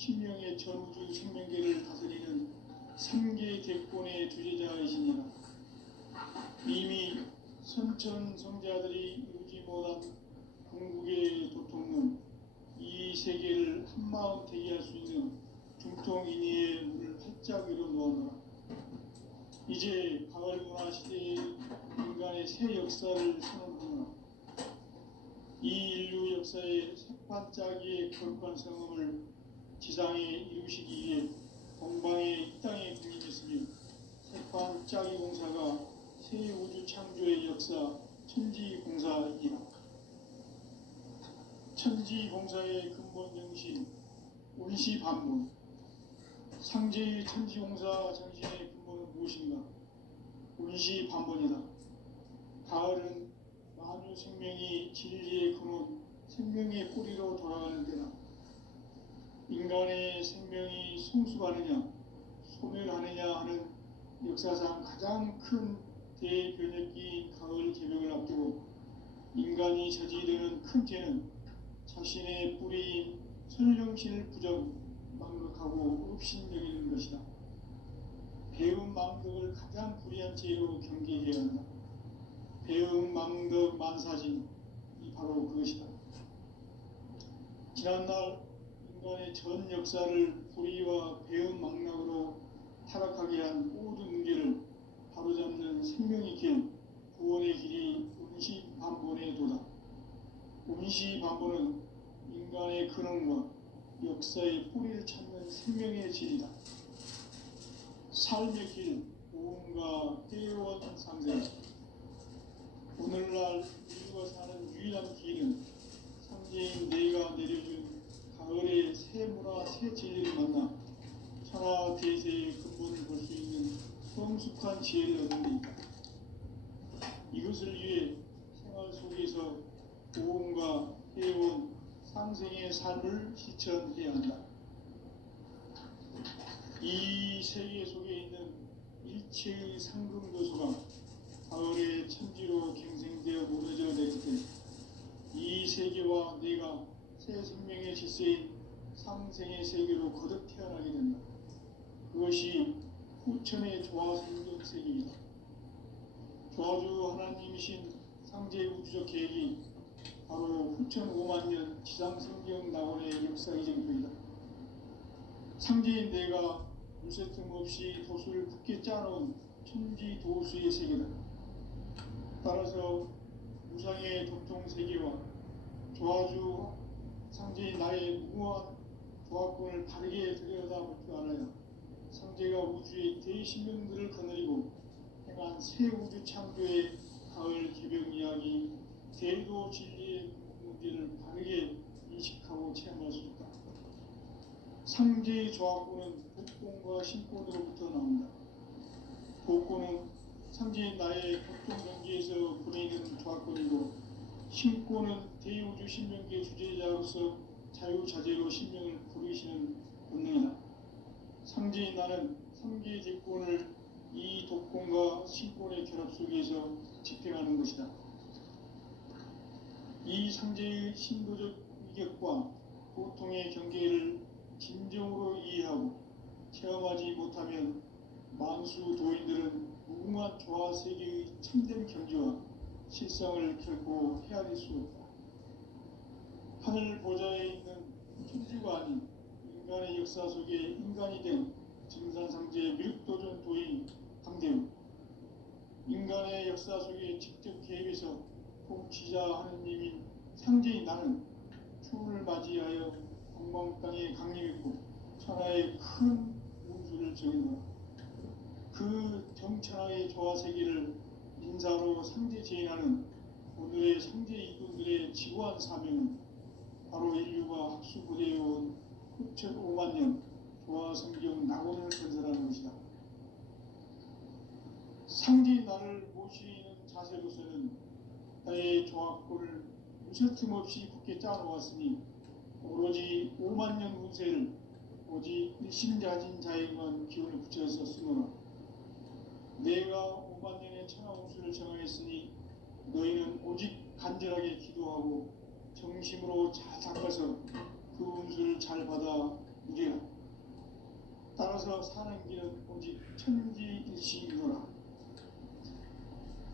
신명의 전우주 생명계를 다스리는 3개 대권의 주제자이시니라. 이미 선천성자들이 이루지 못한 궁극의 도통은 이 세계를 한마음 되게 할 수 있는 중통인의의 문을 활짝 열어놓았노라. 이제 가을 문화 시대의 인간의 새 역사를 선언하노라. 이 인류 역사의 색반짝이의 거룩한 성음을 지상에 이루시기 위해 동방의 이 땅에 군림했으며 색반짝이 공사가 새 우주 창조의 역사 천지공사이라. 천지공사의 근본 정신 운시반본. 상제의 천지공사 정신의 근본은 무엇인가? 운시반본이다. 가을은 만유 생명이 진리의 근원, 생명의 뿌리로 돌아가는 때다. 인간의 생명이 성숙하느냐, 소멸하느냐 하는 역사상 가장 큰 대변혁기 가을 개명을 앞두고 인간이 저지르는 큰 죄는 자신의 뿌리인 선령신을 부정, 망극하고 업신여기는 것이다. 배움 망덕을 가장 불의한 죄로 경계해야 한다. 배움 망덕 만사진이 바로 그것이다. 지난날 인간의 전 역사를 불의와 배움 망락으로 타락하게 한 모든 문제를 바로잡는 생명의 길, 구원의 길이 운시반본의 도다. 운시반본은 인간의 근원과 역사의 뿌리를 찾는 생명의 질이다. 삶의 길, 보험과 때원 상생. 오늘날 인류가 사는 유일한 길은 상제인 내가 내려준 가을의 새 문화, 새 진리를 만나 천하 대세의 근본을 볼 수 있는 성숙한 지혜를 얻는 데 있다. 이것을 위해 생활 속에서 보험과 회원, 상생의 삶을 실천해야 한다. 이 세계 속에 있는 일체의 상금 요소가 가을의 천지로 갱생되어 무너져 내릴 때 이 세계와 내가 새 생명의 질서인 상생의 세계로 거듭 태어나게 된다. 그것이 후천의 조화 생존 세계이다. 조화주 하나님이신 상제 우주적 계획이 바로 후천 5만 년 지상성경 낙원의 역사 이정표이다. 상제인 내가 물새 틈 없이 도수를 굳게 짜놓은 천지 도수의 세계다. 따라서 무상의 도통 세계와 조화주 상제인 나의 무궁한 조화권을 바르게 들여다볼 줄 알아야 상제가 우주의 대신명들을 거느리고 행한 새 우주 창조의 가을 개벽 이야기, 대도 진리의 문제를 바르게 인식하고 체험할 수 있다. 상제의 조화권은 복권과 신권으로부터 나온다. 복권은 상제인 나의 보통 경계에서 보내는 조화권이고, 신권은 대우주 신명계 주제자로서 자유자재로 신명을 부르시는 본능이다. 상제인 나는 3개의 대권을 이 독권과 신권의 결합 속에서 집행하는 것이다. 이 상제의 신도적 위격과 고통의 경계를 진정으로 이해하고 체험하지 못하면 만수 도인들은 무궁한 조화 세계의 참된 경지와 실상을 결코 헤아릴 수 없다. 하늘 보좌에 있는 천주가 아닌 인간의 역사 속에 인간이 된 증산상제의 미륵도전 도인 강대우. 인간의 역사 속에 직접 개입해서 통치자 하느님인 상제인 나는 추운을 맞이하여 동방 땅에 강림했고 천하의 큰 운수를 정해놓아 그 정천하의 조화 세계를 인사로 상제 제인하는 오늘의 상제 이군들의 지구한 사명은 바로 인류가 학수부대해온 후천 5만 년 조화 성경 낙원을 건설하는 것이다. 상제인 나를 모시는 자세로서는 나의 조화권을 무쇠틈 없이 굳게 짜놓았으니 오로지 5만 년 운세를 오직 일심자진 자에게만 기운을 붙여서 쓰노라. 내가 5만 년의 천하 운수를 정하였으니 너희는 오직 간절하게 기도하고 정심으로 잘 닦아서 그 운수를 잘 받아 우리라. 따라서 사는 길은 오직 천지일시이노라.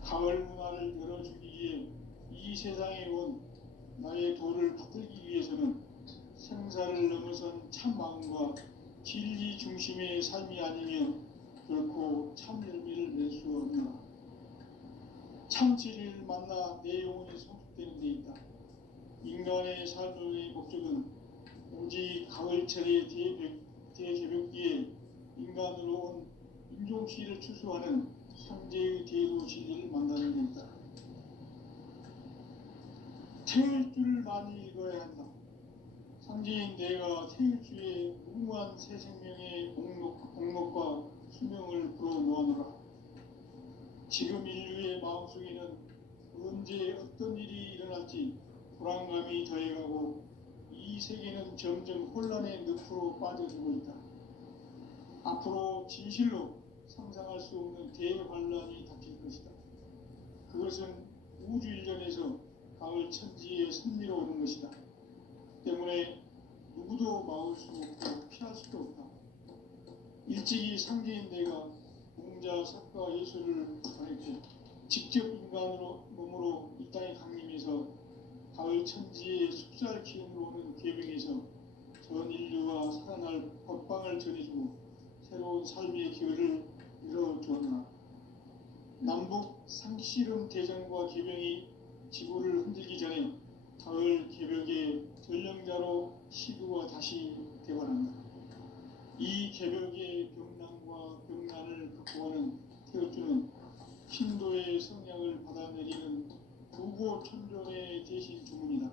가을 문화를 열어주기 위해 이 세상에 온 나의 도를 받들기 위해서는 생사를 넘어선 참 마음과 진리 중심의 삶이 아니면 결코 참 열매를 낼 수 없노라. 참 진리를 만나 내 영혼이 성숙되는 데 있다. 인간의 삶의 목적은 오직 가을철의 대개벽기에 인간으로 온 인종시를 추수하는 상제의 대도 진리를 만나는 데 있다. 태일 줄을 많이 읽어야 한다. 상제인 내가 태일주의 무궁한 새 생명의 공목과 수명을 불어놓아노라. 지금 인류의 마음속에는 언제 어떤 일이 일어날지 불안감이 더해가고 이 세계는 점점 혼란의 늪으로 빠져들고 있다. 앞으로 진실로 상상할 수 없는 대환란이 닥칠 것이다. 그것은 우주 일전에서 가을 천지의 섭리로 오는 것이다. 때문에 누구도 막을 수 없고 피할 수도 없다. 일찍이 상제인 내가 공자, 석가, 예술을 가르쳐 직접 인간으로 몸으로 이 땅에 강림해서 가을 천지의 숙살 기운으로 오는 계명에서 전 인류와 살아날 법방을 전해주고 새로운 삶의 기회를 열어주었나. 남북 상씨름 대전과 계명이 지구를 흔들기 전에 가을 개벽의 전령자로 시구가 다시 되어난다. 이 개벽의 병난과 병난을 극복하는 태어주는 신도의 성향을 받아내리는 부고 천존의 대신 주문이다.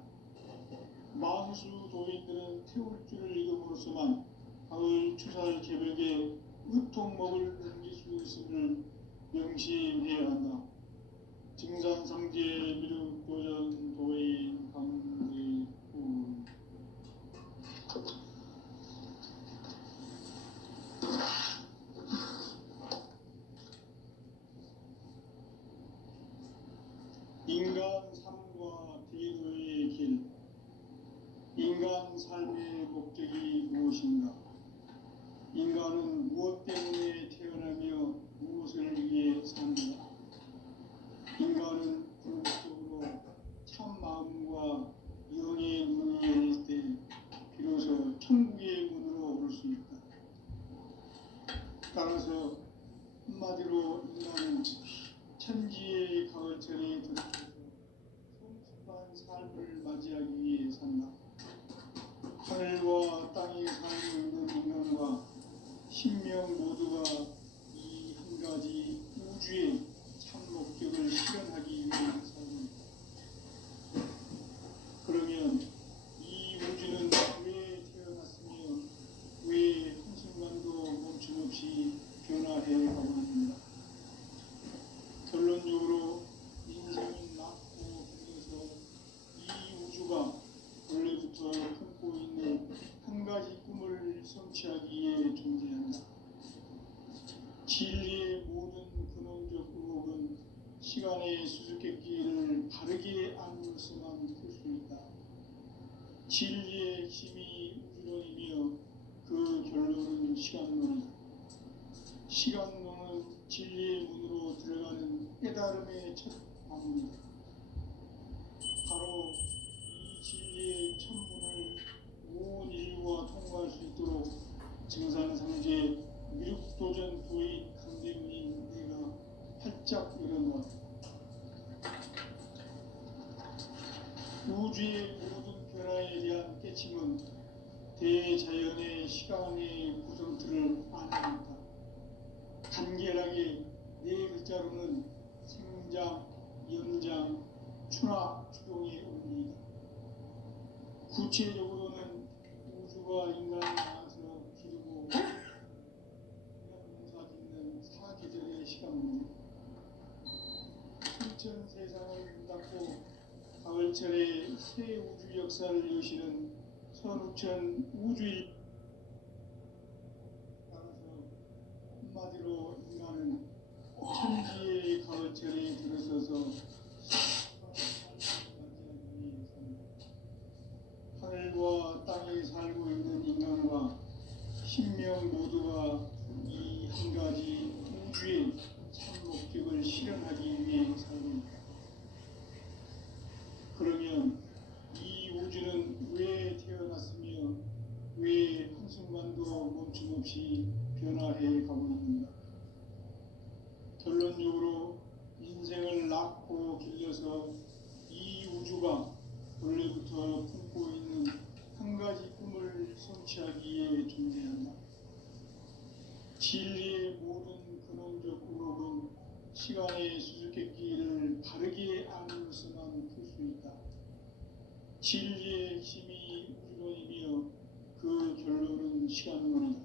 만수 도인들은 태울주를 읽음으로써만 가을 추살 개벽의 의통목을 넘길 수 있음을 명심해야 한다. 증산상제 미륵도전 도인 강대구. 인간 삶과 대도의 길. 인간 삶의 목적이 무엇인가? 인간은 무엇 때문에 태어나며 무엇을 위해 사는가? 인간은 궁극적으로 참 마음과 영의 문이 열릴 때 비로소 천국의 문으로 올 수 있다. 따라서 한마디로 인간은 천지의 가을철에 들어서서 성숙한 삶을 맞이하기 위해 산다. 하늘과 땅에 살고 있는 인간과 신명 모두가 이 한 가지 우주의 참 목적을 실현하기 위해 살고 있다. 그러면 이 우주는 왜 태어났으며 왜 한순간도 멈춤없이 변화해 가고 있는가? 결론적으로 인생은 낮고 길어서 이 우주가 원래부터 품고 있는 한 가지 꿈을 성취하기 위해 존재한다. 진리의 모든 근원적 의혹은 시간의 수수께끼를 바르게 알므로서만 풀 수 있다. 진리의 힘이 우주론이며 그 결론은 시간론이다. 시간론은 진리의 문으로 들어가는 깨달음의 첫 방문이다. 바로 이 진리의 천문을 온 인류가 통과할 수 있도록 증산상제 미륵도전 도의 강대문인 내가 활짝 열어놓았다. 우주의 모든 변화에 대한 깨침은 대자연의 시간의 구성틀을 안해낸다. 간결하게 네 글자로는 생장, 연장, 추나 추동의 원리이다. 구체적으로는 우주가 인간을 낳아서 기르고 농사 짓는 사계절의 시간입니다. 천천 세상을 문 닫고 가을철에 새 우주 역사를 여시는 선우천 우주일. 따라서 한마디로 인간은 천지의 가을철에 들어서서 하늘과 땅에 살고 있는 인간과 생명 모두가 이 한 가지 우주의 참 목적을 실현하기 위해 살입니다. 그러면 이 우주는 왜 태어났으며 왜 한순간도 멈춤없이 변화해 가고 있는가? 결론적으로 인생을 낳고 길러서 이 우주가 원래부터 품고 있는 한 가지 꿈을 성취하기 위해 존재한다. 진리의 모든 근원적 의혹은 시간의 수수께끼를 바르게 알므로서만 풀 수 있다. 진리의 힘이 우주론이며 그 결론은 시간론이다.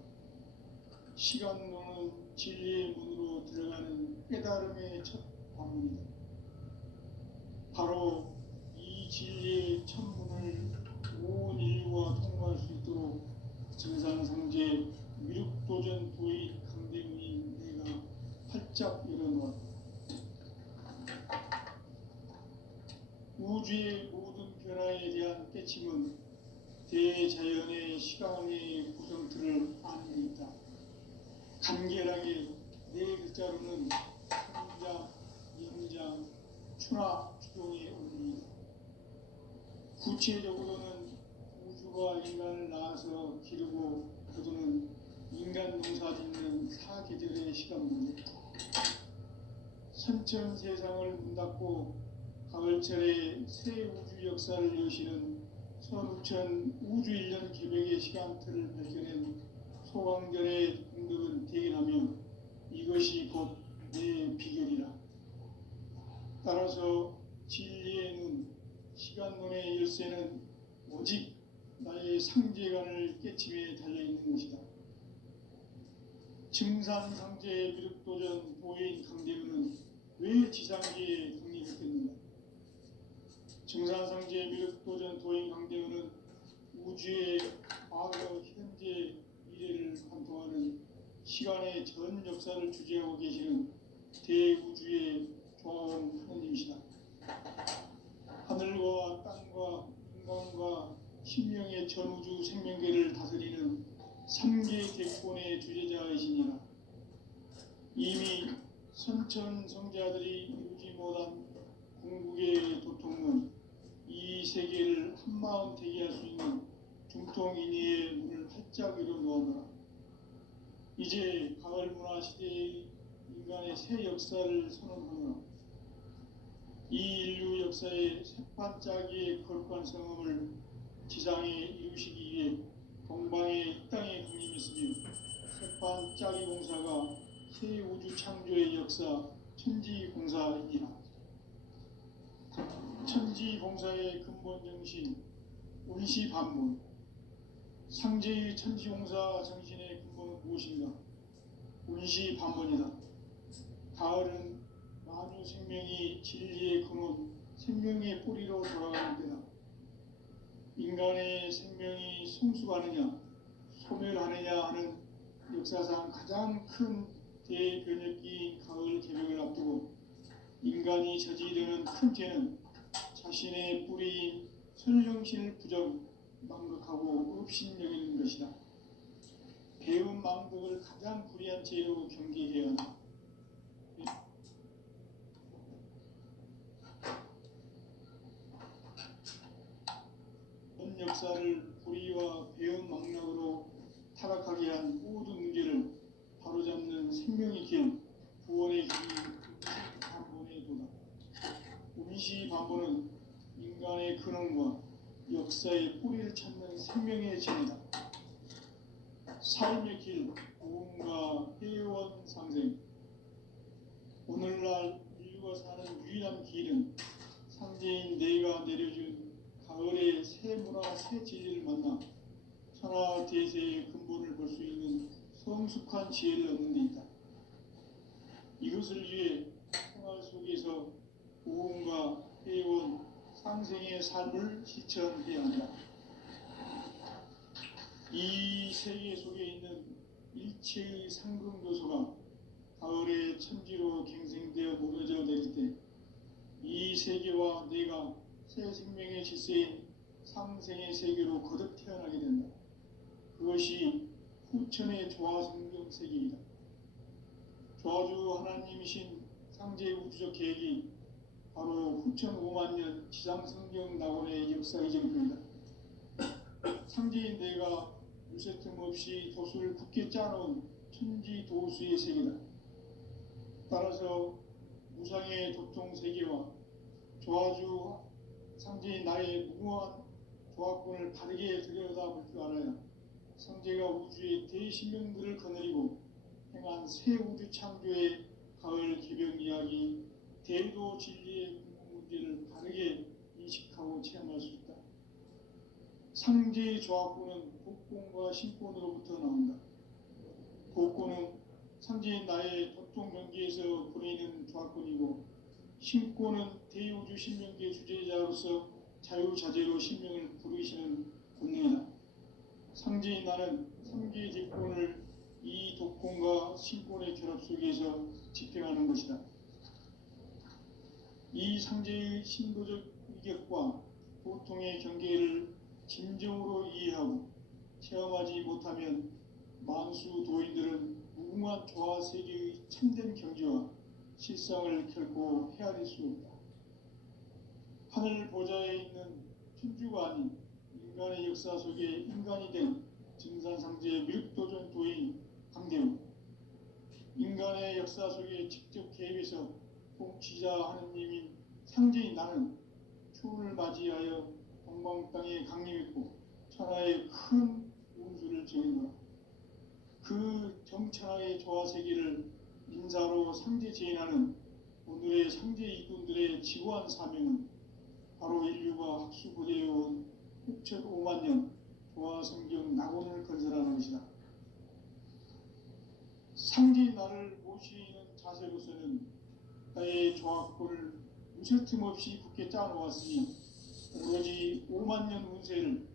시간론은 진리의 문으로 들어가는 깨달음의 첫 관문이다. 바로 이 진리의 첫 문을 온 인류가 통과할 수 있도록 증산상제 미륵도전 도의 강대문인 내가 활짝 열어놓았다. 우주의 모든 변화에 대한 깨침은 대자연의 시간의 구성틀을 아는 데 있다. 간결하게 네 글자로는 성장, 연장, 추나 추동의 원리이다. 구체적으로는 우주가 인간을 낳아서 기르고 거두는 인간 농사 짓는 사계절의 시간문이다. 선천 세상을 문 닫고 가을철에 새 우주 역사를 여시는 선우천 우주 1년 계획의 시간틀을 밝혀낸 소강전의 공덕은 대견하며 이것이 곧 내 비결이라. 따라서 진리의 눈, 시간론의 열쇠는 오직 나의 상제관을 깨침에 달려있는 것이다. 증산상제의 미륵도전 도인 강대문은 왜 지상계에 강림했겠는가? 증산상제의 미륵도전 도인 강대문은 우주의 과거, 현재, 미래를 관통하는 시간의 전 역사를 주재하고 계시는 대우주의 조화원 하느님이시다. 하늘과 땅과 인간과 신명의 전우주 생명계를 다스리는 3계 대권의 주제자이시니라. 이미 선천성자들이 이루지 못한 궁극의 도통은 이 세계를 한마음 되게 할 수 있는 중통인의의 문을 활짝 열어놓아노라. 이제 가을 문화 시대의 인간의 새 역사를 선언하노라. 이 인류 역사의 새반짝이의 거룩한 성음을 지상에 이루시기 위해 동방의 이 땅에 강림했으며 새반짝이 공사가 새 우주 창조의 역사 천지공사이니라. 천지공사의 근본 정신 운시반문. 상제의 천지공사 정신의 근본은 무엇인가? 운시반문이다. 가을은 만유 생명이 진리의 근원, 생명의 뿌리로 돌아가는 때다. 인간의 생명이 성숙하느냐, 소멸하느냐 하는 역사상 가장 큰 대변혁기인 가을 개벽을 앞두고 인간이 저지르는 큰 죄는 자신의 뿌리인 선령신을 망각하고 업신여기는 것이다. 배운 망덕을 가장 불의한 죄로 경계해야 한다. 전 역사를 불의와 배운 망락으로 타락하게 한 모든 문제를 바로잡는 생명의 길, 구원의 길이 반본의 도다. 운시반본은 인간의 근원과 역사의 뿌리를 찾는 생명의 진이다. 삶의 길, 구원과 회원 상생. 오늘날 인류가 사는 유일한 길은 상제인 내가 내려준 가을의 새 문화, 새 진리를 만나 천하 대세의 근본을 볼 수 있는 성숙한 지혜를 얻는 데 있다. 이것을 위해 생활 속에서 구원과 회원, 상생의 삶을 실천해야 한다. 이 세계 속에 있는 일체의 상승교소가 가을의 천지로 갱생되어 무너져 내릴 때 이 세계와 내가 새 생명의 질서인 상생의 세계로 거듭 태어나게 된다. 그것이 후천의 조화성경 세계이다. 조화주 하나님이신 상제 우주적 계획이 바로 후천 5만 년 지상성경 낙원의 역사의 정표이다. 상제인 내가 유세 틈 없이 도수를 굳게 짜놓은 천지 도수의 세계다. 따라서 무상의 도통 세계와 조화주 상제인 나의 무궁한 조화권을 바르게 들여다볼 줄 알아야 상제가 우주의 대신명들을 거느리고 행한 새 우주 창조의 가을 개벽 이야기, 대도 진리의 문제를 바르게 인식하고 체험할 수 있다. 상제의 조화권은 복권과 신권으로부터 나온다. 복권은 상제인 나의 도통 경계에서 보내는 조화권이고, 신권은 대우주 신명계 주제자로서 자유자재로 신명을 부르시는 권능이다. 상제인 나는 상계의 집권을 이 독권과 신권의 결합 속에서 집행하는 것이다. 이 상제의 신도적 위격과 보통의 경계를 진정으로 이해하고 체험하지 못하면 만수 도인들은 무궁한 조화 세계의 참된 경지와 실상을 결코 헤아릴 수 없다. 하늘 보좌에 있는 천주가 아닌 인간의 역사 속에 인간이 된 증산상제의 미륵도전 도인 강대우, 인간의 역사 속에 직접 개입해서 통치자 하느님인 상제인 나는 추운을 맞이하여 동방 땅에 강림했고 천하의 큰 운수를 정해노라. 그 정천하의 조화 세계를 인사로 상제 제인하는 오늘의 상제 이군들의 지구한 사명은 바로 인류가 학수고대해온 6,5만 년 조화 성경 낙원을 건설하는 것이다. 상제인 나를 모시는 자세로서는 나의 조화권을 무쇠틈 없이 굳게 짜놓았으니 오로지 5만 년 운세를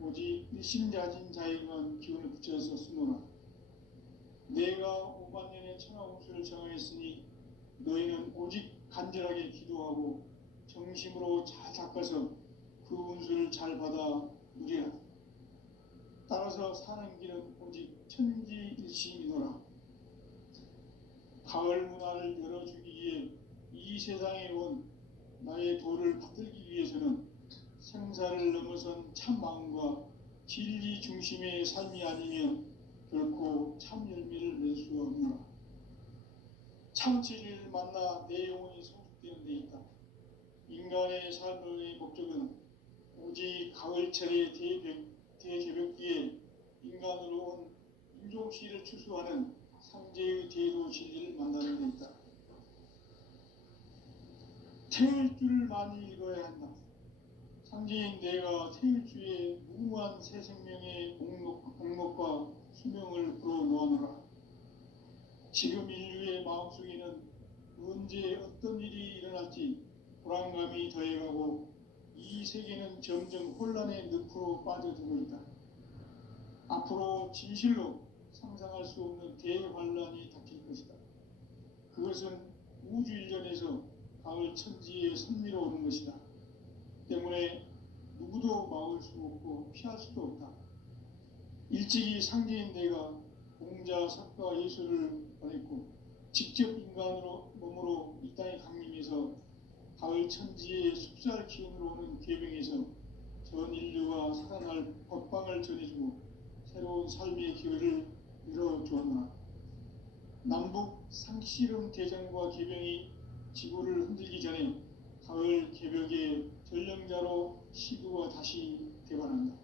오직 일심자진 자에게만 기운을 붙여서 쓰노라. 내가 5만 년의 천하 운수를 정하였으니 너희는 오직 간절하게 기도하고 정심으로 잘 닦아서 그 운수를 잘 받아 누리라. 따라서 사는 길은 오직 천지일심이노라. 가을 문화를 열어주기 위해 이 세상에 온 나의 도를 받들기 위해서는 생사를 넘어선 참 마음과 진리 중심의 삶이 아니면 결코 참 열매를 낼 수 없노라. 참 진리를 만나 내 영혼이 성숙되는 데 있다. 인간의 삶의 목적은 오직 가을철의 대개벽기에 인간으로 온 인종시를 추수하는 상제의 대도 진리를 만나는 데 있다. 태일 줄을 많이 읽어야 한다. 상제인 내가 태일주의 무궁한 새 생명의 공목과 수명을 불어놓아노라. 지금 인류의 마음속에는 언제 어떤 일이 일어날지 불안감이 더해가고 이 세계는 점점 혼란의 늪으로 빠져들고 있다. 앞으로 진실로 상상할 수 없는 대환란이 닥칠 것이다. 그것은 우주 일전에서 가을 천지에 선미로 오는 것이다. 때문에 누구도 막을 수 없고 피할 수도 없다. 일찍이 상제인 내가 공자, 석가, 예수를 보냈고 직접 인간으로 몸으로 이 땅에 강림해서 가을 천지의 숲살 기운으로 오는 계병에서 전 인류가 살아날 법방을 전해주고 새로운 삶의 기회를 열어주었나. 남북 상씨름 대전과 계병이 지구를 흔들기 전에 가을 개벽의 전령자로 시구가 다시 되관한다.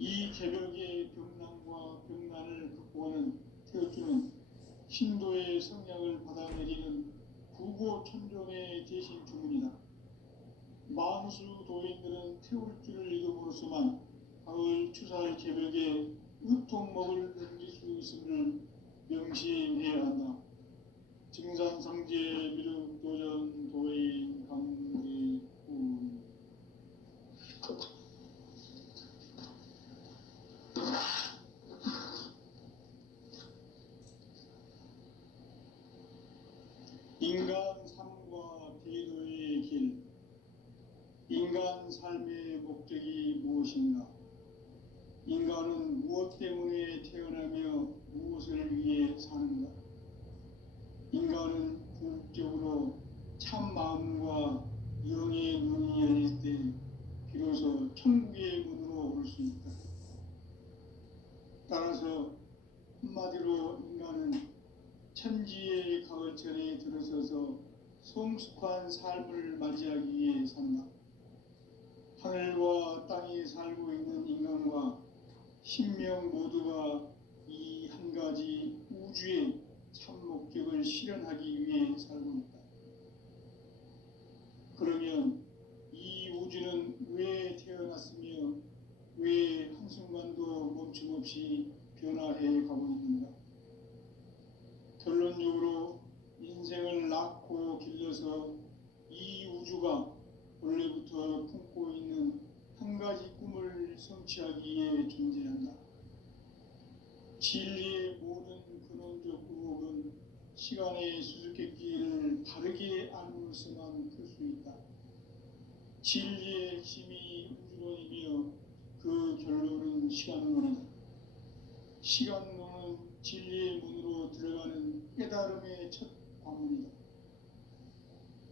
이 개벽의 병난과 병난을 극복하는 태어주는 신도의 성량을 받아내리는 구고천존의 대신 주문이다. 만수 도인들은 태울 줄을 읽음으로써만 가을 추사할 개벽에 으통목을 넘길 수 있음을 명시해야 한다. 증산상제 미륵도전 도인 강제훈. 인간 삶과 대도의 길. 인간 삶의 목적이 무엇인가? 인간은 무엇 무엇 때문에 태어나며 무엇을 위해 사는가? 인간은 궁극적으로 참 마음과 영의 눈이 열릴 때 비로소 천국의 문으로 올 수 있다. 따라서 한마디로 인간은 천지의 가을철에 들어서서 성숙한 삶을 맞이하기 위해 산다. 하늘과 땅에 살고 있는 인간과 신명 모두가 이 한 가지 우주의 참 목적을 실현하기 위해 살고 있다. 그러면 이 우주는 왜 태어났으며 왜 한순간도 멈춤없이 변화해 가고 있는가? 결론적으로 인생을 낳고 길러서 이 우주가 원래부터 품고 있는 한 가지 꿈을 성취하기 위해 존재한다. 진리의 모든 근원적 의혹은 시간의 수수께끼를 바르게 알므로서만 풀 수 있다. 진리의 핵심이 우주론이며 그 결론은 시간론이다. 시간론은 진리의 문으로 들어가는 깨달음의 첫 관문이다.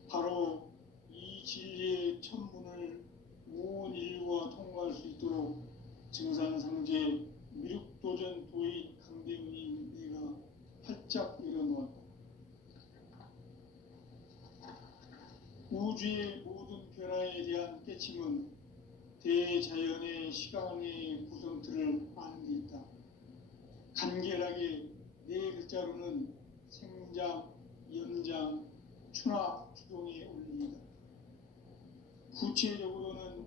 바로 이 진리의 첫 문을 온 인류가 통과할 수 있도록 증산상제 미륵도전 도인 강대훈이 내가 활짝 열어놓았다. 우주의 모든 변화에 대한 깨침은 대자연의 시간의 구성틀을 아는 데 있다. 간결하게 네 글자로는 생장, 연장, 추나 추동의 원리이다. 구체적으로는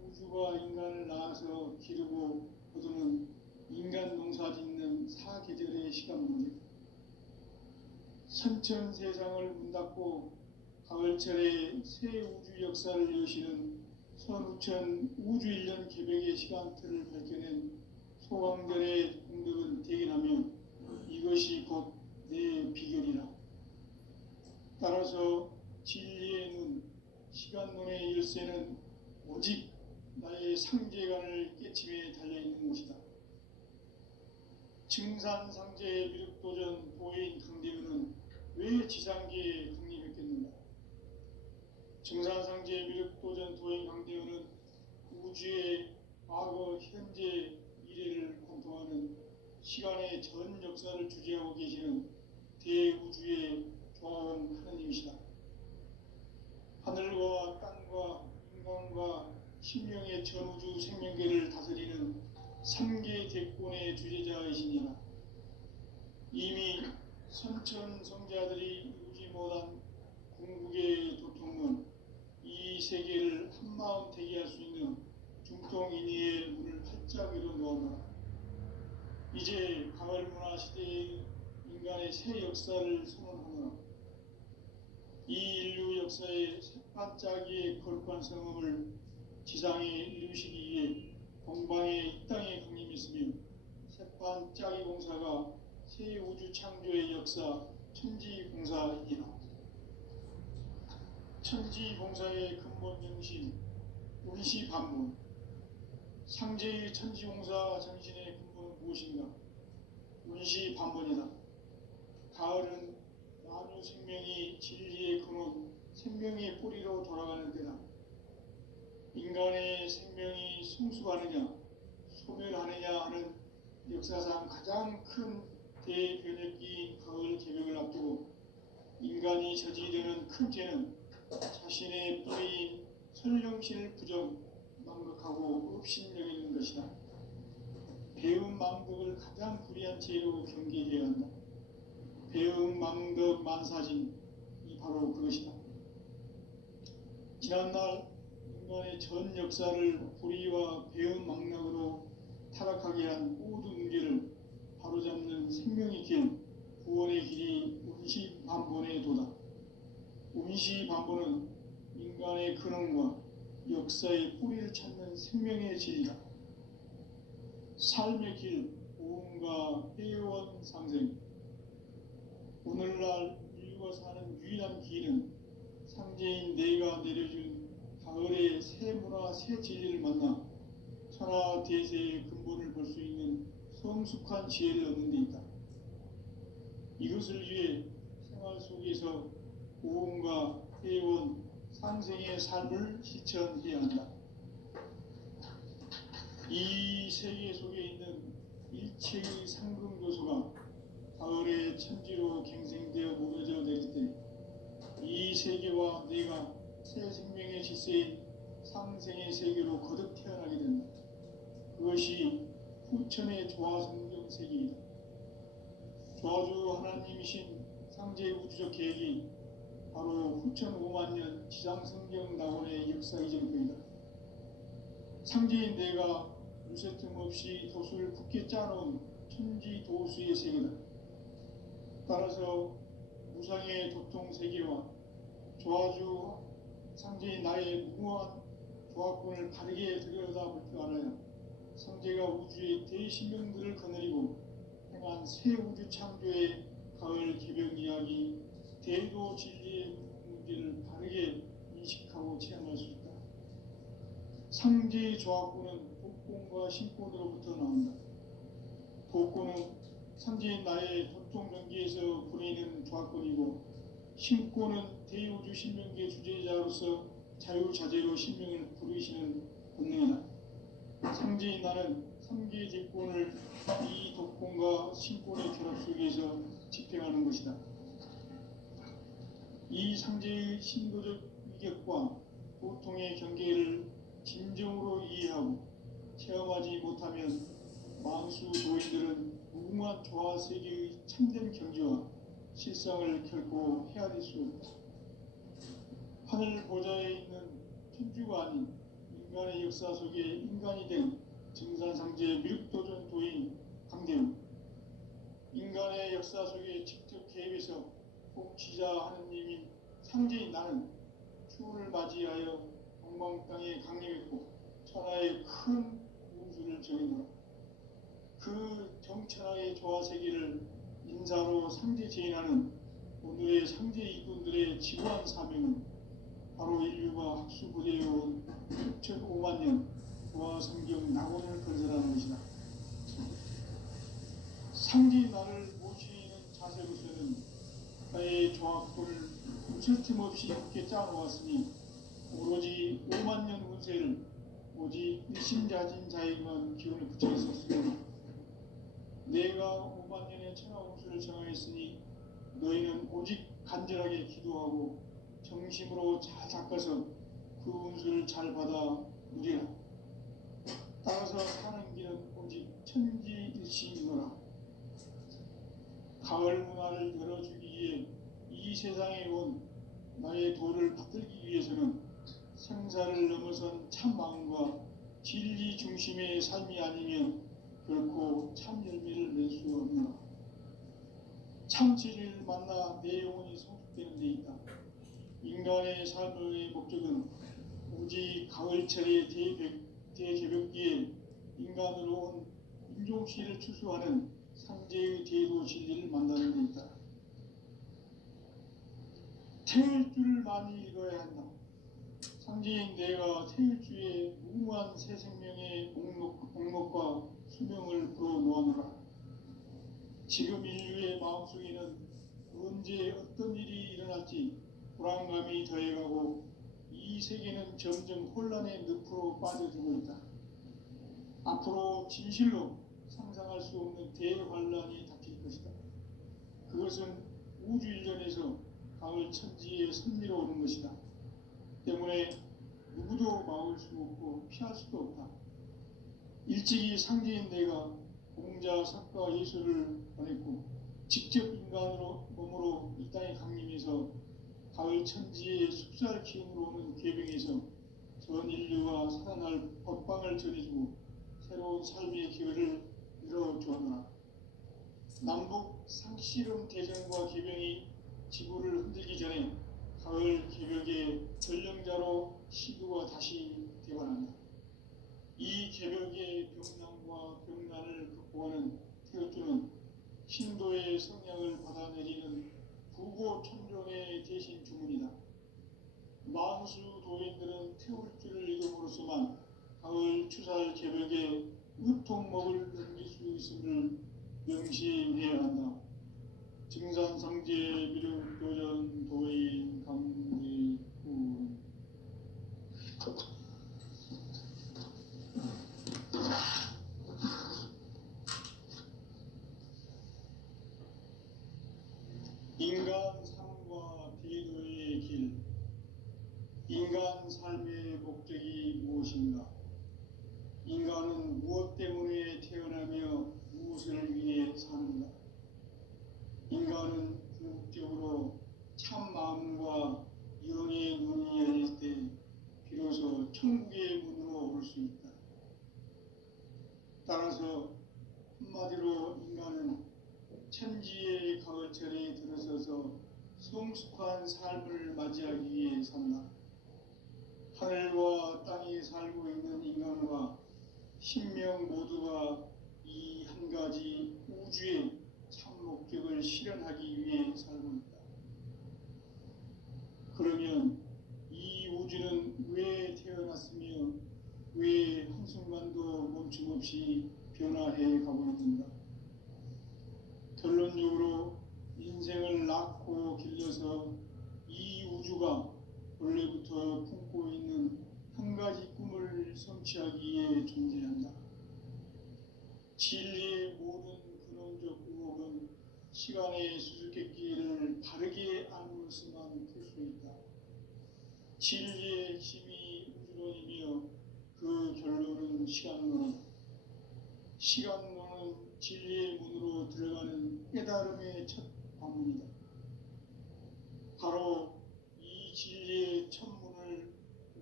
우주가 인간을 낳아서 기르고 거두는 인간 농사 짓는 사계절의 시간 문제다. 선천 세상을 문 닫고 가을철에 새 우주 역사를 여시는 선우천 우주 1년 개백의 시간틀을 밝혀낸 소강전의 공덕은 대견하며 이것이 곧 내 비결이라. 따라서 진리의 눈, 시간론의 열쇠는 오직 나의 상제관을 깨침에 달려있는 것이다. 증산상제의 미륵도전 도인 강대훈은 왜 지상계에 강림했겠는가? 증산상제의 미륵도전 도인 강대훈은 우주의 과거, 현재, 미래를 관통하는 시간의 전 역사를 주재하고 계시는 대우주의 조화원 하느님이시다. 하늘과 땅과 인간과 신명의 전우주 생명계를 다스리는 3계 대권의 주재자이시니라. 이미 선천성자들이 이루지 못한 궁극의 도통은 이 세계를 한마음 되게 할 수 있는 중통인의의 문을 활짝 열어놓았노라. 이제 가을문화 시대의 인간의 새 역사를 선언하노라. 이 인류 역사의 새반짝이의 거룩한 성음을 지상에 이루시기 위해 동방의 이 땅에 강림했으며 새반짝이 공사가 새 우주 창조의 역사 천지공사이니라. 천지공사의 근본 정신 운시반문. 상제의 천지공사 정신의 근본은 무엇인가? 운시반문이다. 가을은 만유 생명이 진리의 근원, 생명의 뿌리로 돌아가는 때다. 인간의 생명이 성숙하느냐, 소멸하느냐 하는 역사상 가장 큰 대변혁기인 가을 개벽을 앞두고 인간이 저지르는 큰 죄는 자신의 뿌리인 선령신을 부정, 망각하고 업신여기는 것이다. 배움 망덕을 가장 불의한 죄로 경계해야 한다. 배움 망덕 만사진, 이 바로 그것이다. 지난날 인간의 전 역사를 불의와 배움 망락으로 타락하게 한 모든 문제를 바로잡는 생명의 길, 구원의 길이 운시반본의 도다. 운시반본은 인간의 근원과 역사의 뿌리를 찾는 생명의 진리다. 삶의 길, 보험과 회원 상생. 오늘날 인류가 사는 유일한 길은 상제인 내가 내려준 가을의 새 문화, 새 진리를 만나 천하 대세의 근본을 볼 수 있는 성숙한 지혜를 얻는 데 있다. 이것을 위해 생활 속에서 고음과 회원, 상생의 삶을 실천해야 한다. 이 세계 속에 있는 일체의 상금 요소가 가을의 천지로 갱생되어 무뎌져 내릴 때 이 세계와 내가 새 생명의 질서인 상생의 세계로 거듭 태어나게 된다. 그것이 후천의 조화성경 세계이다. 조화주 하나님이신 상제의 우주적 계획이 바로 후천 5만 년 지상성경 낙원의 역사 이전입니다. 상제인 내가 요새 틈없이 돛을 굳게 짜놓은 천지 도수의 세계다. 따라서 무상의 도통 세계와 조화주 상제인 나의 무모한 조합권을 바르게 들여다볼 줄 알아야 상제가 우주의 대신명들을 거느리고 행한 새 우주 창조의 가을 개벽 이야기 대도 진리의 문제를 바르게 인식하고 체험할 수 있다. 상제의 조합권은 복권과 신권으로부터 나온다. 복권은 상제인 나의 도통 전기에서 보내는 조합권이고, 신권은 대우주 신명기의 주제자로서 자유자재로 신명을 부르시는 본능이다. 상제인 나는 3개의 제권을 이 독권과 신권의 결합 속에서 집행하는 것이다. 이 상제의 신도적 위격과 보통의 경계를 진정으로 이해하고 체험하지 못하면 망수 도인들은 무궁한 조화 세계의 참된 경지와 실상을 결코 헤아릴 수 없다. 하늘 보좌에 있는 천주가 아닌 인간의 역사 속에 인간이 된 증산상제 미륵도전 도인 강대우, 인간의 역사 속에 직접 개입해서 복지자 하느님인 상제인 나는 추운을 맞이하여 동방 땅에 강림했고 천하의 큰 운수를 정해놓아 그 정천하의 조화 세계를 인사로 상제 제인하는 오늘의 상제 이꾼들의 지구한 사명은 바로 인류가 학수부대해온 6,5만 년 조화 성경 낙원을 건설하는 것이다. 상제인 나를 모시는 자세로서는 나의 조합권을 무술 틈 없이 함께 짜놓았으니 오로지 5만 년 운세를 오직 일심자진 자에게만 기운을 붙여 있었으므로 내가 5만 년의 천하 운수를 정하였으니 너희는 오직 간절하게 기도하고 정심으로 잘 닦아서 그 운수를 잘 받아 누리라. 따라서 사는 길은 오직 천지일심이노라. 가을 문화를 열어주기 위해 이 세상에 온 나의 도를 받들기 위해서는 생사를 넘어선 참 마음과 진리 중심의 삶이 아니면 결코 참 열매를 낼 수 없노라. 참 진리를 만나 내 영혼이 성숙되는 데 있다. 인간의 삶의 목적은 오직 가을철의 대개벽기에 인간으로 온 인종시를 추수하는 상제의 대도 진리를 만나는 데 있다. 태일 줄을 많이 읽어야 한다. 상제인 내가 태일주의 무궁한 새 생명의 목록과 수명을 불어놓아노라. 지금 인류의 마음속에는 언제 어떤 일이 일어날지 불안감이 더해가고 이 세계는 점점 혼란의 늪으로 빠져들고 있다. 앞으로 진실로 상상할 수 없는 대환란이 닥칠 것이다. 그것은 우주 일전에서 가을 천지에 선미로 오는 것이다. 때문에 누구도 막을 수 없고 피할 수도 없다. 일찍이 상제인 내가 공자, 석가, 예수를 보냈고 직접 인간으로 몸으로 이 땅에 강림해서 가을 천지의 숲살 기운으로 오는 계병에서 전 인류가 살아날 법방을 전해주고 새로운 삶의 기회를 열어주었노라. 남북 상씨름 대전과 계병이 지구를 흔들기 전에 가을 개벽의 전령자로 시도가 다시 되관한다. 이 개벽의 병난과 병난을 극복하는 태극주는 신도의 성향을 받아내리는 부고 천종의 대신 주문이다. 만수 도인들은 태울주를 읽음으로써만 가을 추살 개벽의 의통목을 넘길 수 있음을 명심해야 한다. 증산상제 미륵도전 도인 강대구. 인간 삶과 대도의 길. 인간 삶의 목적이 무엇인가? 인간은 무엇 때문에 태어나며 무엇을 위해 사는가? 인간은 궁극적으로 참 마음과 영의 눈이 열릴 때 비로소 천국의 문으로 올 수 있다. 따라서 한마디로 인간은 천지의 가을철에 들어서서 성숙한 삶을 맞이하기 위해 산다. 하늘과 땅에 살고 있는 인간과 신명 모두가 이 한 가지 우주의 참 목적을 실현하기 위해 살고 있다. 그러면 이 우주는 왜 태어났으며 왜 한순간도 멈춤 없이 변화해 가고 있는가? 결론적으로 인생을 낳고 길러서 이 우주가 원래부터 품고 있는 한 가지 꿈을 성취하기 위해 존재한다. 진리의 모든 근원적 의혹은 시간의 수수께끼를 바르게 아물어서만 풀 수 있다. 진리의 핵심이 우주론이며 그 결론은 시간론이다. 시간론은 진리의 문으로 들어가는 깨달음의 첫 관문이다. 바로 이 진리의 첫 문을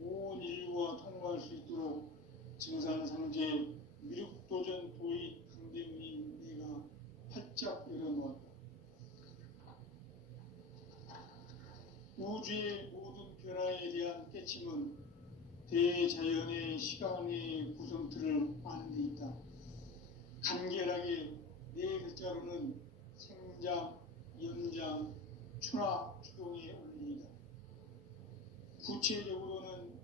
온 인류가 통과할 수 있도록 증산상제 미륵도전 도인 강대문인 내가 활짝 열어놓았다. 우주의 모든 변화에 대한 깨침은 대자연의 시간의 구성틀을 아는 데 있다. 간결하게 네 글자로는 생장, 연장, 추나 추동의 원리이다. 구체적으로는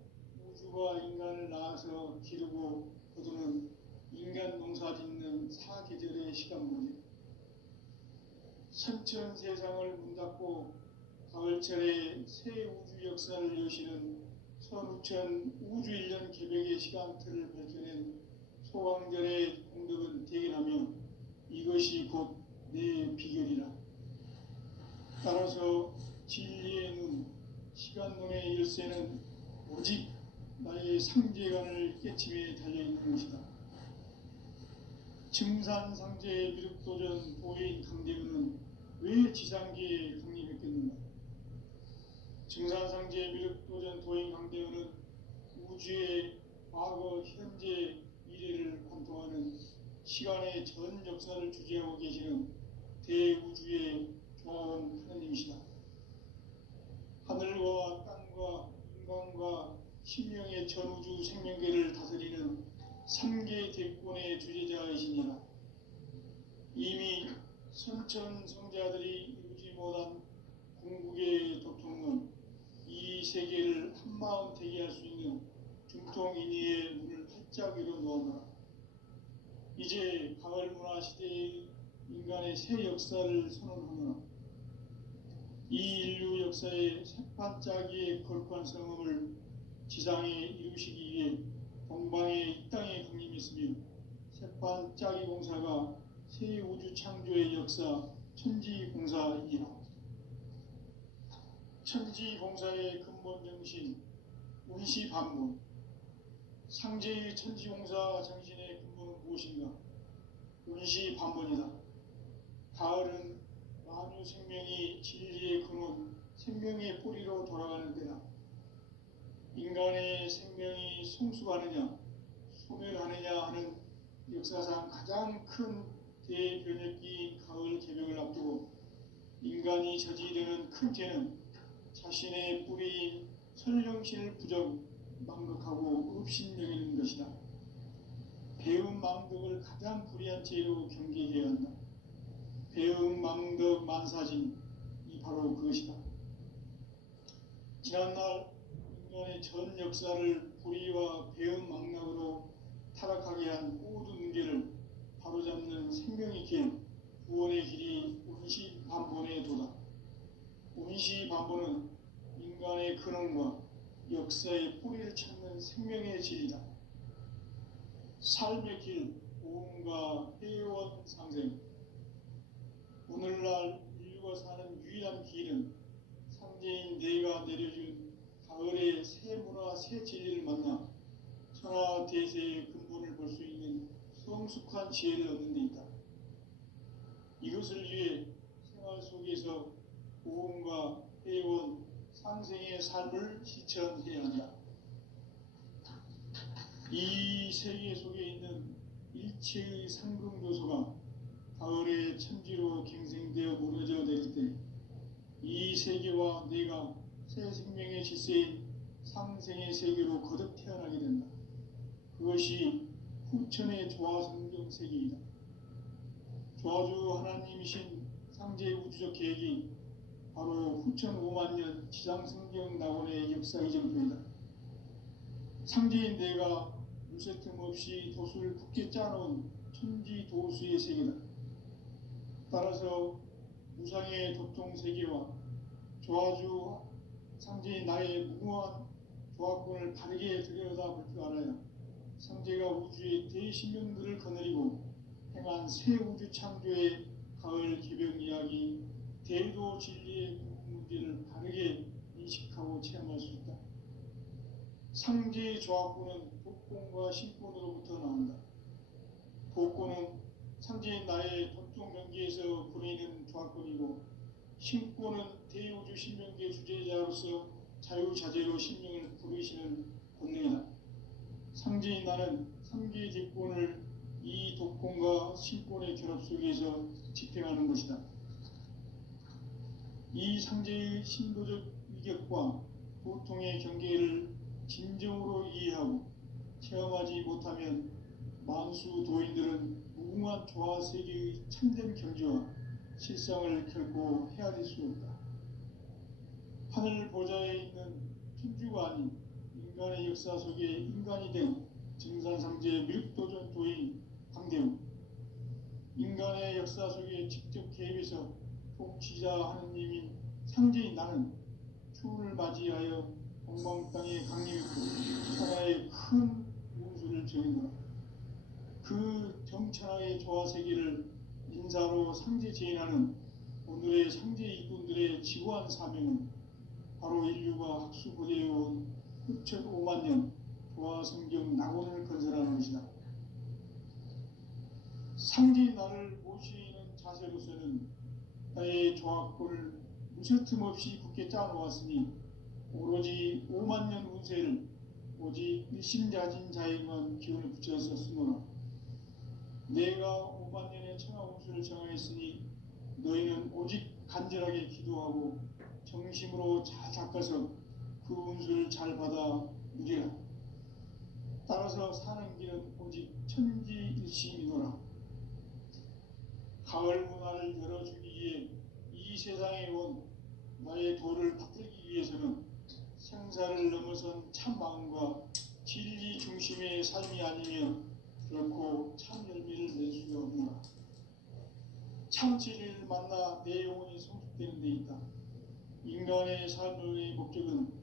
우주가 인간을 낳아서 기르고 거두는 인간 농사 짓는 사계절의 시간문제. 선천 세상을 문 닫고 가을철에 새 우주 역사를 여시는 선우천 우주 1년 개벽의 시간틀을 밝혀낸 소강절의 공덕은 대견하며 이것이 곧 내 비결이라. 따라서 진리의 눈, 시간론의 열쇠는 오직 나의 상제관을 깨침에 달려있는 것이다. 증산상제 미륵도전 도인 강대은은 왜 지상계에 강림했겠는가? 증산상제 미륵도전 도인 강대은은 우주의 과거, 현재, 미래를 관통하는 시간의 전 역사를 주재하고 계시는 대우주의 조화원 하느님이시다. 하늘과 땅과 인간과 신명의 전우주 생명계를 다스리는 3계 대권의 주재자이시니라. 이미 선천 성자들이 이루지 못한 궁극의 도통은 이 세계를 한마음 되게 할 수 있는 중통인의의 문을 활짝 열어놓았노라. 이제 가을 문화 시대의 인간의 새 역사를 선언하노라. 이 인류 역사의 새반짝이의 거룩한 성음을 지상에 이루시기 위해 동방의 이 땅에 강림했으며 새반짝이 공사가 새 우주 창조의 역사 천지공사이니라. 천지공사의 근본 정신 운시반문. 상제의 천지공사 정신의 근본은 무엇인가? 운시반문이다. 가을은 만유 생명이 진리의 근원, 생명의 뿌리로 돌아가는 때다. 인간의 생명이 성숙하느냐, 소멸하느냐 하는 역사상 가장 큰 대변혁기인 가을 개벽을 앞두고 인간이 저지르는 큰 죄는 자신의 뿌리인 선령신을 부정, 망극하고 업신여기는 것이다. 배움 망덕을 가장 불의한 죄로 경계해야 한다. 배움 망덕 만사진이 바로 그것이다. 지난날 인간의 전 역사를 불의와 배움 망락으로 타락하게 한 모든 임시반보는 인간의 근원과 역사의 뿌리를 찾는 생명의 질이다. 삶의 길, 보험과 회원 상생. 오늘날 인류가 사는 유일한 길은 상제인 내가 내려준 가을의 새 문화, 새 진리를 만나 천하 대세의 근본을 볼 수 있는 성숙한 지혜를 얻는 데 있다. 이것을 위해 생활 속에서 보험과 회원, 상생의 삶을 실천해야 한다. 이 세계 속에 있는 일체의 상금교소가 가을의 천지로 갱생되어 무너져 내릴 때 이 세계와 내가 새 생명의 질서인 상생의 세계로 거듭 태어나게 된다. 그것이 후천의 조화성경 세계이다. 조화주 하나님이신 상제의 우주적 계획이 바로 후천 5만 년 지상성경 낙원의 역사 이정표이다. 상제인 내가 무쇠 틈 없이 도수를 굳게 짜놓은 천지 도수의 세계다. 따라서 무상의 도통 세계와 조화주 상제인 나의 무궁한 조화권을 바르게 들여다볼 줄 알아야 상제가 우주의 대신명들을 거느리고 행한 새 우주 창조의 가을 개벽 이야기, 대도 진리의 문제를 바르게 인식하고 체험할 수 있다. 상제의 조화권은 복권과 신권으로부터 나온다. 복권은 상제인 나의 법종 경계에서 부리는 조화권이고, 신권은 대우주 신명계 주제자로서 자유자재로 신명을 부르시는 권능이다. 상제인 나는 삼계의 뒷권을 이 독권과 신권의 결합 속에서 집행하는 것이다. 이 상제의 신도적 위격과 보통의 경계를 진정으로 이해하고 체험하지 못하면 만수 도인들은 무궁한 조화 세계의 참된 경지와 실상을 결코 헤아릴 수 없다. 하늘 보좌에 있는 천주가 아닌 인간의 역사 속에 인간이 된 증산상제의 미륵도전 도인 강대우, 인간의 역사 속에 직접 개입해서 통치자 하느님인 상제인 나는 추운을 맞이하여 동방 땅에 강림했고 천하의 큰 운수를 정했노라. 그 정천하의 조화 세계를 인사로 상제 제인하는 오늘의 상제 일꾼들의 지구한 사명은 바로 인류가 학수고대해온 후천 5만 년 조화 성경 낙원을 건설하는 것이다. 상제인 나를 모시는 자세로서는 나의 조화권을 무쇠 틈 없이 굳게 짜놓았으니 오로지 5만 년 운세를 오직 일심자진 자에게만 기운을 붙여서 쓰노라. 내가 5만 년의 천하 운수를 정하였으니 너희는 오직 간절하게 기도하고 정심으로 잘 닦아서 그 운수를 잘 받아 누리라. 따라서 사는 길은 오직 천지일심이노라. 가을 문화를 열어주기 위해 이 세상에 온 나의 도를 받들기 위해서는 생사를 넘어선 참 마음과 진리 중심의 삶이 아니면 결코 참 열매를 낼 수가 없노라. 참 진리를 만나 내 영혼이 성숙되는 데 있다. 인간의 삶의 목적은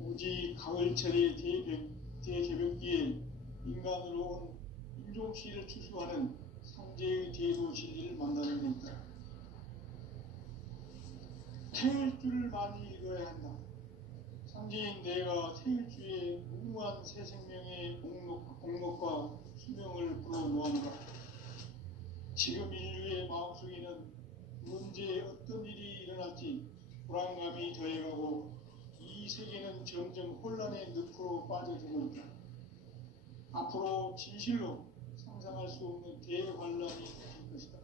오직 가을철의 대개벽기에 인간으로 온 인종시를 추수하는 상제의 대도 진리를 만나는 데 있다. 태일주를 많이 읽어야 한다. 상제인 내가 태일주의 무궁한 새 생명의 공목과 수명을 불어놓았노라. 지금 인류의 마음속에는 언제 어떤 일이 일어날지 불안감이 더해가고 이 세계는 점점 혼란의 늪으로 빠져들고 있다. 앞으로 진실로 상상할 수 없는 대환란이 닥칠 것이다.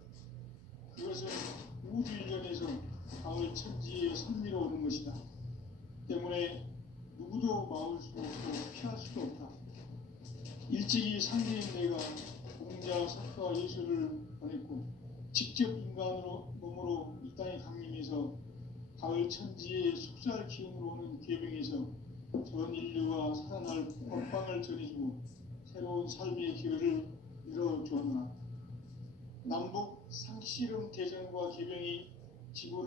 그것은 우주 일전에서 가을 천지에 선미로 오는 것이다. 때문에 누구도 막을 수 없고 피할 수도 없다. 일찍이 상제인 내가 공자, 석가, 예수를 보냈고 직접 인간으로 몸으로 이 땅에 강림해서 가을 천지의 숙살 기운으로 오는 계병에서 전 인류가 살아날 법방을 전해주고 새로운 삶의 기회를 열어주었노라. 남북 상씨름 대전과 계병이 지구를